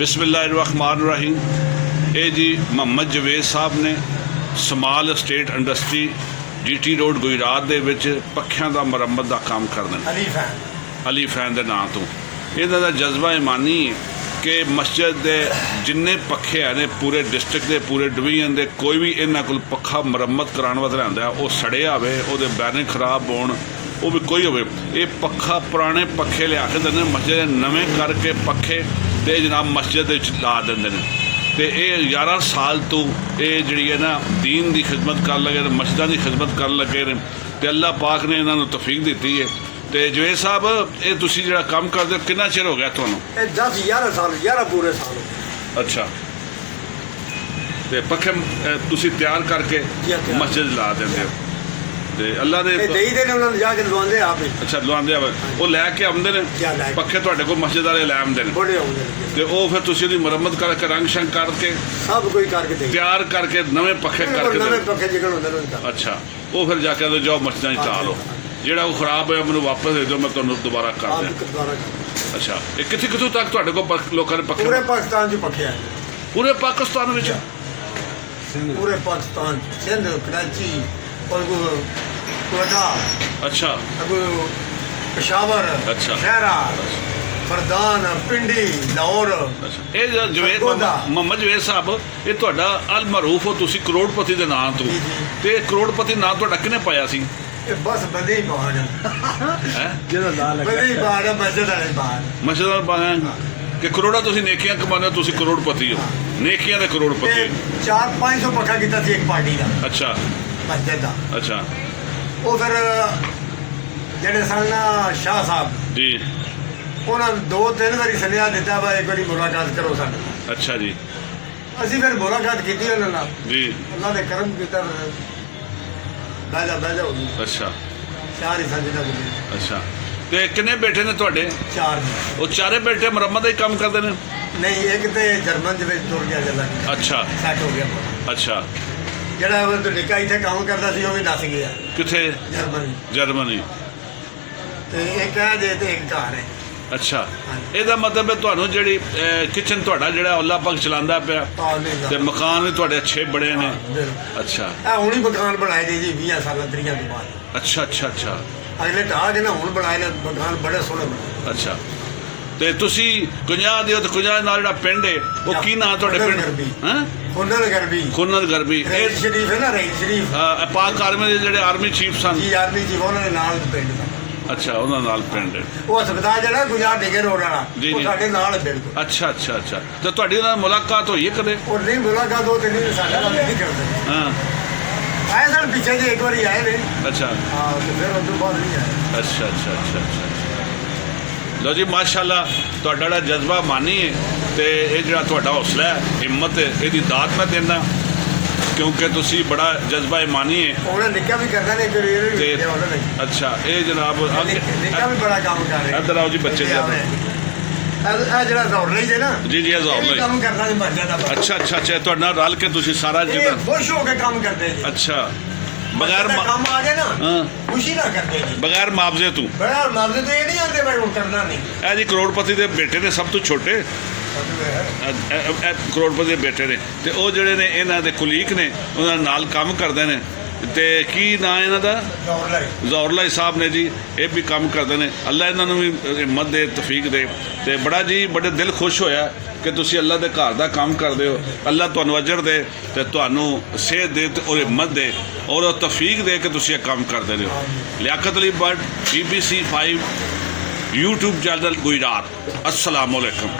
बिस्मिल्लाहिर्रहमानिर्रहीम। ये जी मोहम्मद जवेद साहब ने small state industry GT road Gujrat दे विच पक्खियां दा मुरम्मत दा काम करदे ने। अली फैन दे नाम तो इन्हां दा जज्बा ईमानी है कि मस्जिद दे जिन्ने पक्खे है ने पूरे डिस्ट्रिक्ट दे पूरे डिवीजन दे कोई भी इन्हां कोल पक्खा मुरम्मत कराने वास्ते आंदा है, वो सड़िया होवे, ओहदे बैरिंग खराब होण, वो भी कोई होवे, ये पक्खा पुराने पक्खे लिया के देंदे मस्जिद नवें करके पक्खे ते जनाब मस्जिद ला देंदे ने। तो ये 11 साल तो ये जी है ना दीन की खिदमत कर लगे, मस्जिदां की खिदमत कर लगे ने, तो अल्लाह पाक ने इन्होंने तौफीक दी है। तो जवेद साहब ये तुसी जिहड़ा काम करदे हो कितना चिर हो गया तुहानूं? 10-11 साल, 11 पूरे साल। अच्छा, तो पक्खे तुसी तैयार करके मस्जिद ला देंदे हो ते अल्लाह दे देई दे ने उन्हां नूं जाके लवांदे आप ही। अच्छा, लवांदे आ वो लैके आउंदे ने पक्खे तुहाडे कोल मस्जिद वाले लै आउंदे ने बड़े आउंदे ने ते ओ फिर तुसी ओहदी मुरम्मत करके रंग शंग करके सब कोई करके दे तैयार करके नवे पक्खे करके नवे पक्खे जिकण हुंदे ने। अच्छा, वो फिर जाके तो जाओ मस्जिदां च ला लो, जेड़ा वो खराब होया मैनूं वापस दे दो, मैं तुहानूं दोबारा कर दियां। अच्छा, ये कित्थों तक तुहाडे कोल लोकां ने पक्खे? पूरे पाकिस्तान च पक्खे है, पूरे पाकिस्तान विच? पूरे पाकिस्तान, सिंध, कराची और कोयटा, अच्छा, पेशावर, अच्छा, शहरा, फरदान, पिंडी, लाहौर। ये जवेद मोहम्मद जवेद साहब, ये तुहाडा अल मरूफ हो, तुसी करोड़पति दे नाम तो, ते करोड़पति नाम तुहाडा किने पाया सी? बस बंदे ही बाहर हैं, बंदे ही बाहर है, मस्जिद वाले बाहर, मस्जिद वाले बाहर कि करोड़ा तुसी नेकियां कमाने हो, तुसी करोड़पति हो, नेकियां दे करोड़पति। 400-500 पक्का कीता सी एक पार्टी दा। अच्छा, मस्जिद दा। अच्छा, वो फिर ਜਿਹੜੇ ਸਨ ਸ਼ਾਹ ਸਾਹਿਬ जी, ਉਹਨਾਂ 2-3 ਵਾਰੀ ਸੁਨੇਹਾ ਦਿੱਤਾ ਵਾ ਇੱਕ ਵਾਰੀ ਮੁਲਾਕਾਤ ਕਰੋ ਸਾਡੇ ਨਾਲ। अच्छा जी, ਅਸੀਂ ਫਿਰ ਮੁਲਾਕਾਤ ਕੀਤੀ ਉਹਨਾਂ ਨਾਲ जी, ਉਹਨਾਂ ਨੇ ਕਰਮ ਕੀਤਾ, ਬਹਿ ਜਾ ਹੋ ਗਈ। अच्छा, ਚਾਰ ਹੀ ਸੰਜਦਾ ਦੇ अच्छा, ਤੇ ਕਿੰਨੇ ਬੇਟੇ ਨੇ ਤੁਹਾਡੇ? 4 ਉਹ ਚਾਰੇ ਬੇਟੇ ਮੁਰੰਮਤ ਦਾ ਹੀ ਕੰਮ ਕਰਦੇ ਨੇ? ਨਹੀਂ, ਇੱਕ ਤੇ ਜਰਮਨ ਦੇ ਵਿੱਚ ਤੁਰ ਗਿਆ ਜੱਲਾ, ਅੱਛਾ, ਸੈੱਟ ਹੋ ਗਿਆ। ਅੱਛਾ, ਜਿਹੜਾ ਉਹ ਤੋਂ ਨਿੱਕਾ ਇੱਥੇ ਕੰਮ ਕਰਦਾ ਸੀ ਉਹ ਵੀ ਨੱਸ ਗਿਆ ਕਿੱਥੇ? ਜਰਮਨੀ। ਜਰਮਨੀ। ਤੇ ਇੱਕ ਹੈ ਜੇ ਤੇ ਇੱਕ ਘਰ ਹੈ। ਅੱਛਾ, ਇਹਦਾ ਮਤਲਬ ਹੈ ਤੁਹਾਨੂੰ ਜਿਹੜੀ ਕਿਚਨ ਤੁਹਾਡਾ ਜਿਹੜਾ ਅੱਲਾਹ ਪਾਕ ਚਲਾਉਂਦਾ ਪਿਆ ਤੇ ਮਕਾਨ ਵੀ ਤੁਹਾਡੇ ਅੱਛੇ ਬੜੇ ਨੇ? ਅੱਛਾ, ਇਹ ਹੁਣ ਹੀ ਮਕਾਨ ਬਣਾਏ ਨੇ ਜੀ 20 ਸਾਲਾਂ ਤਰੀਆਂ ਤੋਂ ਬਾਅਦ। ਅੱਛਾ, ਅੱਛਾ, ਅੱਛਾ, ਅਗਲੇ ਢਾਹ ਕੇ ਨਾ ਹੁਣ ਬਣਾਏ ਨੇ ਮਕਾਨ, ਬੜੇ ਸੋਹਣੇ ਬਣਾਏ। ਅੱਛਾ, ਤੇ ਤੁਸੀਂ 50 ਦਿਓ ਤੇ 50 ਨਾਲ ਜਿਹੜਾ ਪਿੰਡ ਹੈ ਉਹ ਕੀ ਨਾਂ ਤੁਹਾਡੇ ਪਿੰਡ? ਹਾਂ, ਖੁੰਨਲ ਗਰਬੀ। ਖੁੰਨਲ ਗਰਬੀ। ਰਹੀਮ ਸ਼ਰੀਫ ਹੈ ਨਾ, ਰਹੀਮ ਸ਼ਰੀਫ ਪਾਕ ਆਰਮੀ ਦੇ ਜਿਹੜੇ ਆਰਮੀ ਚੀਫ ਸਨ? ਜੀ, ਆਰਮੀ ਚੀਫ, ਉਹਨਾਂ ਦੇ ਨਾਲ ਪਿੰਡ ਦਾ। ਅੱਛਾ, ਉਹਨਾਂ ਨਾਲ ਪਿੰਡ ਹੈ। ਉਹ ਹਸਪਤਾਲ ਜਿਹੜਾ ਗੁਜਰਾਤ ਡਿਗੇ ਰੋਡ ਵਾਲਾ, ਜੀ, ਉਹ ਸਾਡੇ ਨਾਲ ਹੈ ਬਿਲਕੁਲ। ਅੱਛਾ, ਅੱਛਾ, ਅੱਛਾ, ਤੇ ਤੁਹਾਡੀ ਨਾਲ ਮੁਲਾਕਾਤ ਹੋਈ ਹੈ ਕਦੇ? ਉਹ ਨਹੀਂ ਮੁਲਾਕਾਤ ਉਹ ਤੇ ਨਹੀਂ, ਸਾਡੇ ਨਾਲ ਨਹੀਂ ਕਰਦੇ। ਹਾਂ, ਆਏ ਸਨ ਪਿੱਛੇ ਜੇ ਇੱਕ ਵਾਰੀ ਆਏ ਨੇ। ਅੱਛਾ, ਹਾਂ, ਤੇ ਫਿਰ ਉਸ ਤੋਂ ਬਾਅਦ ਨਹੀਂ ਆਏ। ਅੱਛਾ, ਅੱਛਾ, ਅੱਛਾ, ਅੱਛਾ। ਲਓ ਜੀ, ਮਾਸ਼ਾਅੱਲਾ ਤੁਹਾਡਾ ਜਿਹੜਾ ਜਜ਼ਬਾ ਮਾਨੀ ਹੈ ਤੇ ਇਹ ਜਿਹੜਾ ਤੁਹਾਡਾ ਹੌਸਲਾ ਹੈ, ਹਿੰਮਤ ਹੈ, ਇਹਦੀ ਦਾਤ ਮੈਂ ਦਿੰਦਾ ਕਿਉਂਕਿ ਤੁਸੀਂ ਬੜਾ ਜਜ਼ਬਾ ਇਮਾਨੀ ਹੈ। ਉਹਨੇ ਨਿੱਕਾ ਵੀ ਕਰਦਾ ਨੇ ਤੇ ਅੱਛਾ, ਇਹ ਜਨਾਬ ਨਿੱਕਾ ਵੀ ਬੜਾ ਕੰਮ ਕਰ ਰਿਹਾ। ਇੱਧਰ ਆਓ ਜੀ ਬੱਚੇ ਜੀ, ਇਹ ਜਿਹੜਾ ਜ਼ੋਰ ਲਈ ਜੇ ਨਾ ਜੀ, ਜੀ, ਜ਼ੋਰ ਲਈ ਕੰਮ ਕਰਦਾ ਜੀ ਮਰ ਜਾਂਦਾ। ਅੱਛਾ, ਅੱਛਾ, ਅੱਛਾ, ਤੁਹਾਡੇ ਨਾਲ ਰਲ ਕੇ ਤੁਸੀਂ ਸਾਰਾ ਜਿਹੜਾ ਖੁਸ਼ ਹੋ ਕੇ ਕੰਮ ਕਰਦੇ ਜੀ। ਅੱਛਾ, ਬਗੈਰ ਕੰਮ ਆ ਜਾਏ ਨਾ, ਹਾਂ, ਖੁਸ਼ੀ ਨਾਲ ਕਰਦੇ ਜੀ, ਬਗੈਰ ਮੁਆਵਜ਼ੇ ਤੋਂ। ਬਗੈਰ ਮੁਆਵਜ਼ੇ ਤੋਂ ਇਹ ਨਹੀਂ ਆਉਂਦੇ ਭਾਈ ਹੁਣ ਕਰਨਾ ਨਹੀਂ। ਇਹ ਜੀ ਕਰੋੜਪਤੀ ਦੇ ਬੇਟੇ ਨੇ, ਸਭ ਤੋਂ ਛੋਟੇ ਕਰੋੜਪਤੀ ਦੇ ਬੇਟੇ ਨੇ, ਤੇ ਉਹ ਜਿਹੜੇ ਨੇ ਇਹਨਾਂ ਦੇ ਕੁਲੀਕ ਨੇ, ਉਹਨਾਂ ਨਾਲ ਕੰਮ ਕਰਦੇ ਨੇ। ਤੇ ਕੀ ਨਾਂ ਇਹਨਾਂ ਦਾ? ਜ਼ੌਰਲਾਈ ਸਾਹਿਬ ਨੇ ਜੀ, ਇਹ ਵੀ ਕੰਮ ਕਰਦੇ ਨੇ। ਅੱਲਾ ਇਹਨਾਂ ਨੂੰ ਵੀ ਹਿੰਮਤ ਦੇ, ਤੌਫੀਕ ਦੇ। ਤੇ ਬੜਾ ਜੀ ਬੜੇ ਦਿਲ ਖੁਸ਼ ਹੋਇਆ ਕਿ ਤੁਸੀਂ ਅੱਲਾ ਦੇ ਘਰ ਦਾ ਕੰਮ ਕਰਦੇ ਹੋ। ਅੱਲਾ ਤੁਹਾਨੂੰ ਅਜਰ ਦੇ ਤੇ ਤੁਹਾਨੂੰ ਸਿਹਤ ਦੇ ਤੇ ਔਰ ਹਿੰਮਤ ਦੇ ਔਰ ਤੌਫੀਕ ਦੇ ਕਿ ਤੁਸੀਂ ਇਹ ਕੰਮ ਕਰਦੇ ਰਹੋ। Liaqat Ali Butt, BBC 5 YouTube channel Gujrat. अस्सलाम वालेकुम।